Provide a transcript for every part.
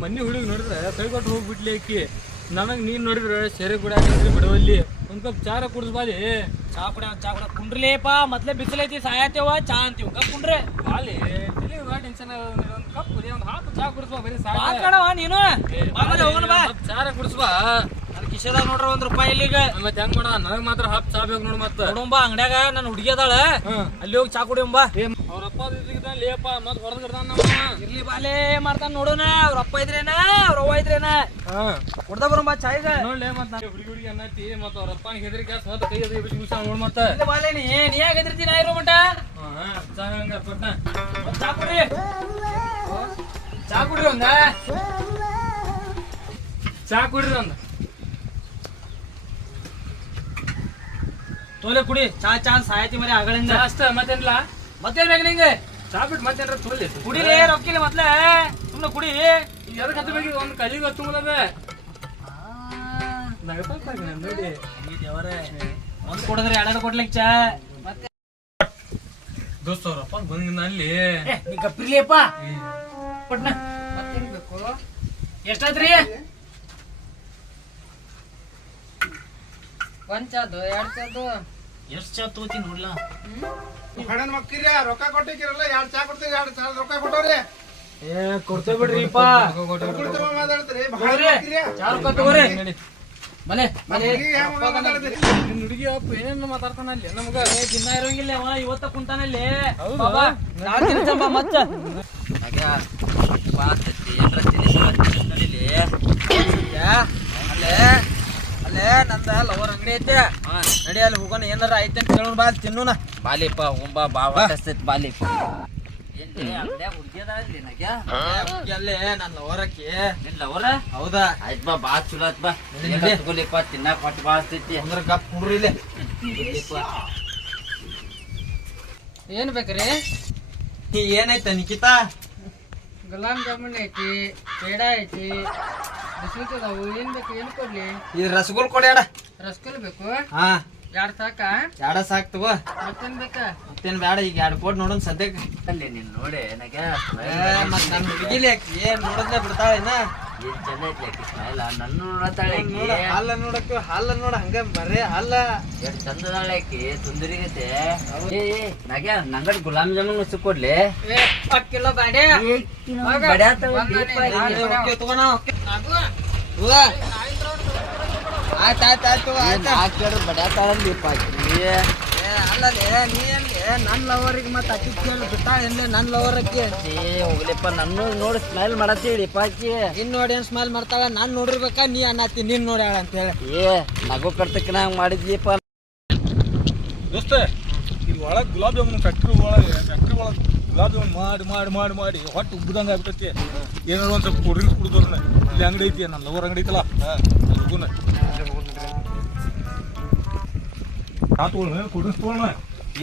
ಮನಿ ಹುಡುಗಿ ನೋಡಿದ್ರೆ ಕೈ ಕೊಟ್ಟು ಹೋಗ್ಬಿಟ್ಲಿ ಅಕ್ಕಿ ನನಗ್ ನೀನ್ ನೋಡಿದ್ರೆ ಸೆರೆ ಕೂಡ ಬಿಡವಲ್ಲಿ. ಒಂದ್ ಕಪ್ ಚಾರ ಕುಡಿಸ್ಬಾಲಿ ಚಾ ಕುಡ ಚಾ ಕುಡ ಕುಂಡ್ರಲೇಪ ಮೊದ್ಲೇ ಬಿಸಿಲೈತಿ ಸಾಯತೇವ ಚಾ ಅಂತೀವಿ ಕಪ್ ಕುಂಡ್ರೆ. ಬಾಲಿ ತಲೆಗೆ ಬಾ ಟೆನ್ಷನ್ ಒಂದ್ ಕಪ್ ಕುಡಿ ಒಂದು ಹಾಕು ಚಾ ಕುಡಿಸ್ಬಾ ಬರೀ ಸಾಕ ಮಾತಾಡವ ನೀನು. ಬಾ, ಹೋಗೋಣ ಬಾ. ಚಾರ ಕುಡಿಸ್ಬಾ ನನ್ನ ಕಿಶದಾಗ ನೋಡ್ರ ಒಂದ್ ರೂಪಾಯಿ ಇಲ್ಲಿಗ. ಮತ್ತೆ ಹೆಂಗ್ ಮಾಡ ನನಗೆ ಮಾತ್ರ ಹಾಪ್ ಚಾ ಬೇಕು ನೋಡು ಮತ್ತ. ನೋಡುಂಬ ಅಂಗಡ್ಯಾಗ ನನ್ನ ಹುಡುಗಿ ಅದಾಳ ಅಲ್ಲಿ ಹೋಗಿ ಚಾ ಕುಡಿಯಂಬ. ಅವ್ರ ಅಪ್ಪ ಇದ್ದಿದ್ದ ಲೇಪ ಮತ್ ಹೊರದ್ ಗಿಡ್ದಾನ ಇರ್ಲಿ ಬಾಲೆ ಮಾಡ್ತಾನ ನೋಡೋಣ ಅವ್ರ ಅಪ್ಪ ಇದ್ರೇನ ಅವ್ರ ಅವ್ವ ಇದ್ರೇನ ಹಾ. ಬರೋ ಬರೋಂಬ ಚಾ ಈಗ ನೋಡ್ಲೇ ಮತ್ ನಾ. ಹುಡುಗಿ ಹುಡುಗಿ ಅನ್ನತಿ ಮತ್ ಅವ್ರ ಅಪ್ಪ ಹೆದರಿ ಕ್ಯಾಸ್ ಮತ್ ಕೈ ಎದ್ರಿ ಬಿಟ್ಟು ಮುಗಿಸ ನೋಡ್ ಮತ್ತ. ಬಾಲೆ ನೀ. ನೀ ಯಾಕೆ ಹೆದರ್ತೀನಿ ಇರೋ ಮಟ ಚಾ ಹಂಗ ಕೊಟ್ಟ ಒಂದ್ ಚಾ ಕುಡ್ರಿ. ಚಾ ಕುಡ್ರಿ ಒಂದ. ಚಾ ಕುಡ್ರಿ ಒಂದ. ತೋಲೆ ಕುಡಿ. ಚಾ ಚಾ ಸಾಯತಿ ಮರಿ ಆಗಳಿಂದ. ಚಾ ಅಷ್ಟ ಮತ್ತೇನಿಲ್ಲ ಮತ್ತೇನ್ ಬೇಕು ನಿಂಗೆ? ಚಾ ಬಿಟ್ಟು ಮತ್ತೇನ್ರ ತೊಗೊಳ್ಳಿ. ಕುಡಿರಿ ರೊಕ್ಕಿಲ್ಲ ಮೊದ್ಲ. ಸುಮ್ನೆ ಕುಡಿ ಎದಕ್ಕೆ ಒಂದು ಕಲ್ಲಿಗೆ ಹತ್ತು ಮೂಲದ ನೋಡಿ ಒಂದ್ ಕೊಡದ್ರಿ ಎರಡ ಕೊಡ್ಲಿಕ್ ಚಾ. ಮತ್ತೆ? ಬಂದಿನ ಅಲ್ಲಿ. ಮತ್ತೇನ್ ಬೇಕು ಎಷ್ಟಾದ್ರಿ ಒಂದ್ ಚಾದು ಎರಡ್ ಚಾದು. ಎಷ್ಟ್ ಚಾ ತಗೋತೀನಿ ನೋಡ್ಲಾ. ಹಣನ್ ಮಕ್ಕಿರಿ ರೊಕ್ಕ ಕೊಟ್ಟಿಕಿರಲ್ಲ ಎರಡ್ ಚಾ ಕೊಡ್ತೀವಿ ಎರಡ್ ಚಾ ರೊಕ್ಕ ಕೊಟ್ಟವ್ರಿ. ಏ ಕೊಡ್ತೇವೆ ಬಿಡ್ರಿಪ್ಪ ಕುಡಿತವ ಮಾತಾಡ್ತೀರಿ ಭಾಳ ತಗೋರಿ ಮಕ್ಕಿರಿ ಚಾ ರೂಪಾಯಿ ತಗೋರಿ. ಮನೆ ಮನೆ. ಹುಡುಗಿ ಅಪ್ಪ ಏನೇನು ಮಾತಾಡ್ತಾನ ಅಲ್ಲಿ. ನಮಗ ದಿನ ಇರೋಂಗಿಲ್ಲ ಅವ ಇವತ್ತ ಕುಂತಾನ ಅಲ್ಲಿ. ಬಾಬಾ ಮಚ್ಚ. ಅಲ್ಲೇ ಅಲ್ಲೇ ನಂದ ಲವರ್ ಅಂಗಡಿ ಐತೆ. ನಡಿ ಅಲ್ಲಿ ಹೋಗೋಣ ಏನಾರ ಐತೆ ಅಂತ ಕೇಳೋಣ ಬಾ ತಿನ್ನೋಣ. ಬಾಲಿಪ್ಪ ಉಂಬಾ ಬಾ ಹೊಟ್ಟಸ್ತೈತ್ ಬಾಲಿಪ್ಪ. ಅಲ್ಲೇ ನನ್ನ ಲವರ್ ಅಕ್ಕಿ ಅವರ ಹೌದಾ? ಆಯ್ತ್ ಬಾ ಬಾ ಚಲೋ ಆಯ್ತ್ ಬಾ. ತಗೊಲಿಪ್ಪ ತಿನ್ನಾಕ ಹೊಟ್ಟೆ ಬಾಸ್ತೈತಿ ಅಂದ್ರ ಕಪ್ ಕುಡ್ರಿ ಏನ್ ಬೇಕ್ರಿ? ನೀ ಏನೈತ ನಿಖಿತ ಗುಲಾಬ್ ಜಾಮೂನ್ ಐತಿ ಪೇಡ ಐತಿ ಬಿಸಿಲ್ ಏನ್ ಬೇಕು ಏನ್ ಕೊಡ್ಲಿ? ಈ ರಸಗುಲ್ ಕೊಡ್ಯಾಡ ರಸಗುಲ್ ಬೇಕು? ಹಾ. ಎರಡ್ ಸಾಕ? ಎರಡ ಸಾಕ್ ತಗೋ. ಮತ್ತೇನ್ ಬೇಕ? ಮತ್ತೇನ್ ಬೇಡ ಈಗ ಎರಡ್ ಕೋಟ್ ನೋಡೋಣ ಸದ್ಯಕ್ಕೆ. ಅಲ್ಲಿ ನೀನ್ ನೋಡಿ ನನಗೆ ಏ, ಮತ್ ನನ್ ಹುಡುಗಿಲಿ ಆಕಿ ಏನ್ ನೋಡದ್ಲೆ ಬಿಡ್ತಾಳೇನ ಏನ್ ಚಂದ ಐತಿ ಆಕಿ ಸ್ಮೈಲ್ ನನ್ನ ನೋಡತ್ತಾಳೆ ನೋಡ ಹಾಲ ನೋಡಕ್ ಹಾಲ ನೋಡ ಹಂಗ ಬರೇ ಹಾಲ ಎಷ್ಟ್ ಚಂದದಾಳೆ ಸುಂದರಿಗತೆ ಏ ನಂಗಡ್ ಗುಲಾಬ್ ಜಾಮೂನ್ ಉಚ್ಚು ಕೊಡ್ಲಿ? ಕಿಲೋ ಬಾಡೆ. ತಗೋಣ ಆಯ್ತ ಆಯ್ತ ಆಯ್ತು ಆಯ್ತ? ಬಡ್ಯಾತಾಳಲ್ಲಿಪ್ಪ ಆಕಿ ಅಲ್ಲಲೇ ನೀ ಎಲ್ಲಿ? ನನ್ ಲವರಿಗೆ ಮತ್ತೆ ಅಕ್ಕಿ ಕೇಳಿ ಬಿಟ್ಟಾಳ ಎಲ್ಲಿ ನನ್ನ ಲವರ್ ಅಕ್ಕಿ ಏ ಹೋಗ್ಲಿಪ್ಪ ನನ್ನ ನೋಡಿ ಸ್ಮೈಲ್ ಮಾಡತ್ತೀಳಿಪ್ಪ ಪಾಕಿ ಇನ್ನು ನೋಡಿ ಏನ್ ಸ್ಮೈಲ್ ಮಾಡ್ತಾಳ? ನಾನು ನೋಡಿರ್ಬೇಕಾ? ನೀ ಅನ್ನತ್ತಿ ನೀನ್ ನೋಡ್ಯಾಳ ಅಂತ ಹೇಳಿ. ಏ ನಗು ಕರ್ತಕ್ಕ ನಂಗ್ ಮಾಡಿದ್ಯಪ್ಪ ದೋಸ್ತ ಇಲ್ಲಿ ಒಳಗೆ ಗುಲಾಬ್ ಜಾಮೂನ್ ಫ್ಯಾಕ್ಟ್ರಿ ಒಳಗೆ ಫ್ಯಾಕ್ಟ್ರಿ ಒಳಗೆ ಜಾಮೂನ್ ಮಾಡಿ ಮಾಡಿ ಮಾಡಿ ಮಾಡಿ ಹೊಟ್ಟೆ ಉಬ್ಬದಂಗೆ ಆಗ್ಬಿಟ್ಟೈತಿ. ಏನಾದ್ರು ಒಂದು ಸ್ವಲ್ಪ ಕೂಲ್ ಡ್ರಿಂಕ್ಸ್ ಇಲ್ಲಿ ಅಂಗಡಿ ಐತಿ ನನ್ನ ಲವರ್ ಅಂಗಡಿ ಐತಲ್ಲ ಹೋಗೋಣ ನಾ ತಗೊಳ್ಳೋಣ ಕೂಲ್ ಡ್ರಿಂಕ್ಸ್ ತಗೊಳ್ಳೋಣ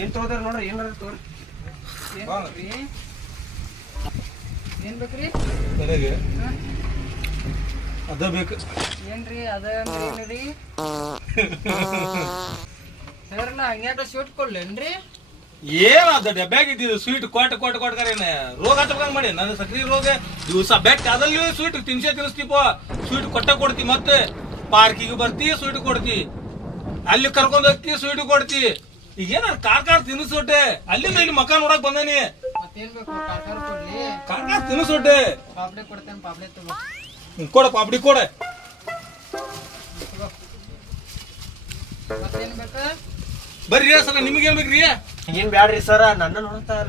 ಏನ್ ತಗೋದ್ರ ನೋಡ್ರಿ ಏನಾರ ತಗೋರಿ. ಏನ್ ಬೇಕ್ರಿ? ನನಗೆ ಅದ ಬೇಕು. ಏನ್ರಿ ಅದ ಏನ್ರಿ? ಹೇರ್ಲ ಹಂಗ್ಯಾಕ ಶೂಟ್ ಕೊಡ್ಲೇನ್ರಿ? ಏನ್ ಅದ ಡಬ್ಯಾಗ ಇದ್ದಿದ್ದು ಸ್ವೀಟ್ ಕೊಟ್ಟ ಕೊಟ್ಟ ಕೊಟ್ಟಾರೇನೆ ರೋಗ ಹತ್ತಬೇಕಂಗ್ ಮಾಡಿ? ನನ್ನ ಸಕ್ರಿ ರೋಗ. ದಿವಸ ಬೆಟ್ಟ ಅದಲ್ಲಿ ಸ್ವೀಟ್ ತಿನ್ಸೇ ತಿನ್ಸ್ತೀಪ ಸ್ವೀಟ್ ಕೊಟ್ಟ ಕೊಡ್ತಿ ಮತ್ತೆ ಪಾರ್ಕಿಗೆ ಬರ್ತಿ ಸ್ವೀಟ್ ಕೊಡ್ತಿ. ಅಲ್ಲಿ ಕರ್ಕೊಂಡ್ ಹೋಗ್ತಿ ಸ್ವೀಟ್ ಕೊಡ್ತಿ. ಈಗ ಏನ ಕಾರ್ ಕಾರ್ ಅಲ್ಲಿ ಅಲ್ಲಿಂದ ಇಲ್ಲಿ ಮಕ್ಕ ನೋಡಕ್ ಬಂದಾನಿ. ಕಾರ್ ಕಾರ್ ಕೊಡ ಪಾಪಡಿ, ಕೊಡ. ಬರ್ರಿ ಸರ ನಿಮ್ಗೆ ಬೇಕ್ರಿ ಏನ್ ಬ್ಯಾಡ್ರಿ ಸರ ನನ್ನ ನೋಡ್ತಾರ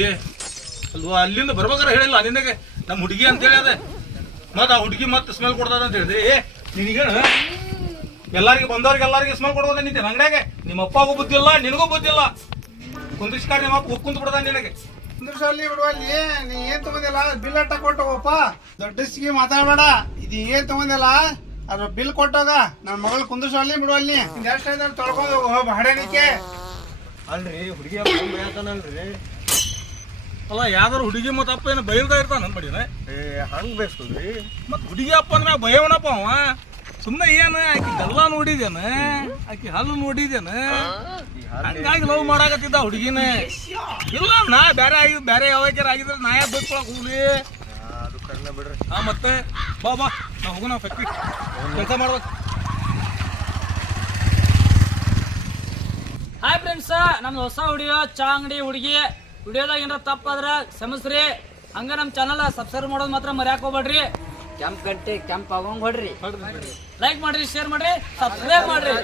ಏ ಅಲ್ವಾ? ಅಲ್ಲಿಂದ ಬರ್ಬೇಕಾರ ಹೇಳಿಲ್ಲ ನಿನಗೆ ನಮ್ಮ ಹುಡುಗಿ ಅಂತ ಹೇಳಿ ಅದೇ. ಮತ್ತ ಆ ಹುಡುಗಿ ಮತ್ತೆ ಸ್ಮೆಲ್ ಕೊಡ್ತದ ಅಂತ ಹೇಳಿದ್ರಿ. ಏ ನಿನಗೇನು ಎಲ್ಲಾರಿಗೆ ಬಂದವ್ರಿಗೆ ಎಲ್ಲಾರಿಗೆ ಸ್ಮೆಲ್ ಕೊಡ್ಬೋದ ನಿಂತೆ ಅಂಗಡಿಯಾಗೆ? ನಿಮ್ಮ ಅಪ್ಪಗೂ ಬುದ್ಧಿ ಇಲ್ಲ ನಿನಗೂ ಬುದ್ಧಿ ಇಲ್ಲ. ಕುಂದಿಸ್ಕಾರ ನಿಮ್ಮ ಅಪ್ಪ ಕುಂತ ಬಿಡದ ನಿನಗೆ. ಕುಂದ್ರಸಲ್ಲಿ ಬಿಡುವಲ್ಲಿ ನೀ ಏನ್ ತಗೊಂದಿಲ್ಲ ಬಿಲ್ ಅಟ್ಟ ಕೊಟ್ಟವಪ್ಪ ದೊಡ್ಡ ಮಾತಾಡ್ಬೇಡ. ಇದು ಏನ್ ತಗೊಂದಿಲ್ಲ ಅದ್ರ ಬಿಲ್ ಕೊಟ್ಟಾಗ ನನ್ನ ಮಗಳು ಕುಂದ್ರಸಲ್ಲಿ ಬಿಡುವಲ್ಲಿ ಅಲ್ಲಿ. ತೊಳ್ಕೊಂಡು ಹೋಗು ಬಾಡೇನಿಕೆ ಅಲ್ರಿ ಹುಡುಗಿ ಅಲ್ಲ ಯಾವ್ದಾರು ಹುಡುಗಿ ಮತ್ತ ಅಪ್ಪ ಏನು ಬೈಲ್ದ ಇರ್ತಾನ ನನ್ ಬಡಿನ? ಹಂಗ್ ಬೇಸ್ತದ್ರಿ ಮತ್ ಹುಡುಗಿ ಅಪ್ಪ ಅಂದ್ರ ಭಯವನಪ್ಪ ಅವ. ಸುಮ್ಮನೆ ಏನ ಆಕಿ ಗಲ್ಲ ನೋಡಿದೇನ ಆಕಿ ಹಲ್ಲು ನೋಡಿದೇನ ಹಂಗಾಗಿ ಲವ್ ಮಾಡಾಕತ್ತಿದ್ದ ಹುಡುಗಿನ. ಇಲ್ಲ ನಾ ಬ್ಯಾರೆ ಆಗಿ ಬ್ಯಾರೆ ಯಾವಾಗ ಆಗಿದ್ರೆ ನಾ ಯಾಕೆ ಬೈಕೊಳಕ್ ಹೋಗ್ಲಿ? ಹಾ ಮತ್ತೆ ಬಾ ಬಾ. ನಾ ಹೋಗೋಣ ಫ್ಯಾಕ್ಟ್ರಿ ಕೆಲಸ ಮಾಡ್ಬೇಕು. ಹಾಯ್ ಫ್ರೆಂಡ್ಸ್ ನಮ್ದು ಹೊಸ ವಿಡಿಯೋ ಚಾ ಅಂಗಡಿ ಹುಡುಗಿ. ವಿಡಿಯೋದಾಗ ಏನಾರ ತಪ್ಪಾದ್ರೆ ಸಮಸ್ರಿ ಹಂಗ ನಮ್ಮ ಚಾನಲ್ ಸಬ್ಸ್ಕ್ರೈಬ್ ಮಾಡೋದು ಮಾತ್ರ ಮರ್ಯಾಕ್ ಹೋಗ್ಬೇಡ್ರಿ. ಕೆಂಪ್ ಗಂಟೆ ಕೆಂಪ್ ಆಗೋಂಗ್ ಹೊಡ್ರಿ. ಲೈಕ್ ಮಾಡ್ರಿ ಶೇರ್ ಮಾಡ್ರಿ ಸಬ್ಸ್ಕ್ರೈಬ್ ಮಾಡ್ರಿ.